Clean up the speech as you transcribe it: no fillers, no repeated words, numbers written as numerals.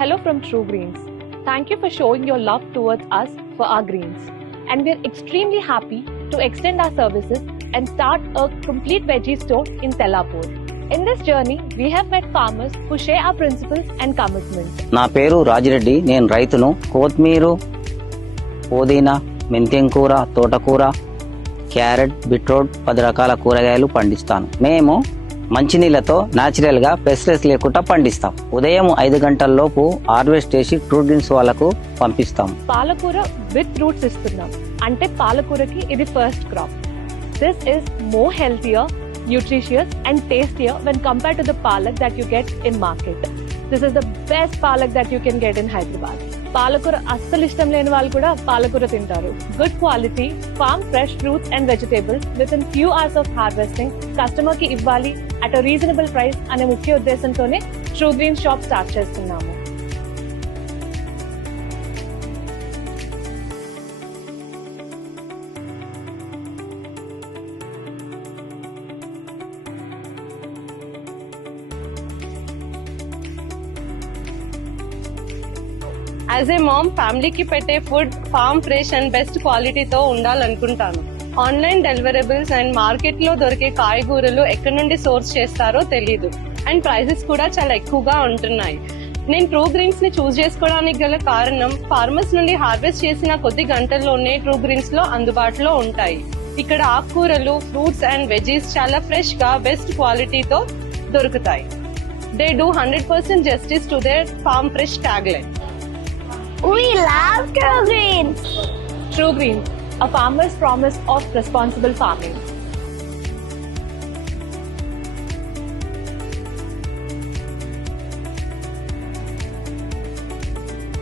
Hello from True Greens. Thank you for showing your love towards us for our greens. And we're extremely happy to extend our services and start a complete veggie store in Tellapur. In this journey, we have met farmers who share our principles and commitments. నా పేరు రాజిరెడ్డి. నేను రైతును. కొత్తిమీర, పుదీనా, మెంతెం కూర, తోటకూర, carrot, beetroot 10 రకాల కూరగాయలు పండిస్తాను. మేము మంచినీళ్ళతో న్యాచురల్ గా పెస్టిసైడ్స్ లేకుండా పండిస్తాం. ఉదయం 5 గంటల లోపు హార్వెస్ట్ చేసి ట్రూ గ్రీన్స్ వాళ్ళకు పంపిస్తాం. పాలకూర విత్ రూట్స్ ఇస్తున్నాం. అంటే పాలకూరకి ఇది first crop. This is more healthier, nutritious and tastier when compared to the palak that you get in market. This is the best palak that you can get in Hyderabad. పాలకూర అస్సలు ఇష్టం లేని వాళ్ళు కూడా పాలకూర తింటారు. Good quality form fresh fruits and vegetables with in few hours of harvesting customer కి ఇవ్వాలి అట్ అ రీజనబుల్ ప్రైస్ అనే ముఖ్య ఉద్దేశంతోనే ట్రూ గ్రీన్ షాప్ స్టార్ట్ చేస్తున్నాము. యాజ్ ఏ మామ్ ఫ్యామిలీకి పెట్టే food form fresh and best క్వాలిటీతో ఉండాలనుకుంటాను. ఆన్లైన్ డెలివరబుల్స్ అండ్ మార్కెట్ లో దొరికే కాయగూరలు ఎక్కడి నుండి సోర్స్ చేస్తారో తెలీదు అండ్ ప్రైసెస్ కూడా చాలా ఎక్కువగా ఉంటున్నాయి. నేను ట్రూ గ్రీన్స్ ని చూస్ చేసుకోవడానికి గల కారణం ఫార్మర్స్ నుండి హార్వెస్ట్ చేసిన కొద్ది గంటల్లోనే ట్రూ గ్రీన్స్ లో అందుబాటులో ఉంటాయి. ఇక్కడ ఆకుకూరలు, ఫ్రూట్స్ అండ్ వెజీస్ చాలా ఫ్రెష్ గా బెస్ట్ క్వాలిటీతో దొరుకుతాయి. They do 100% justice to their farm fresh tagline. We love True Greens. True Greens, a farmer's promise of responsible farming.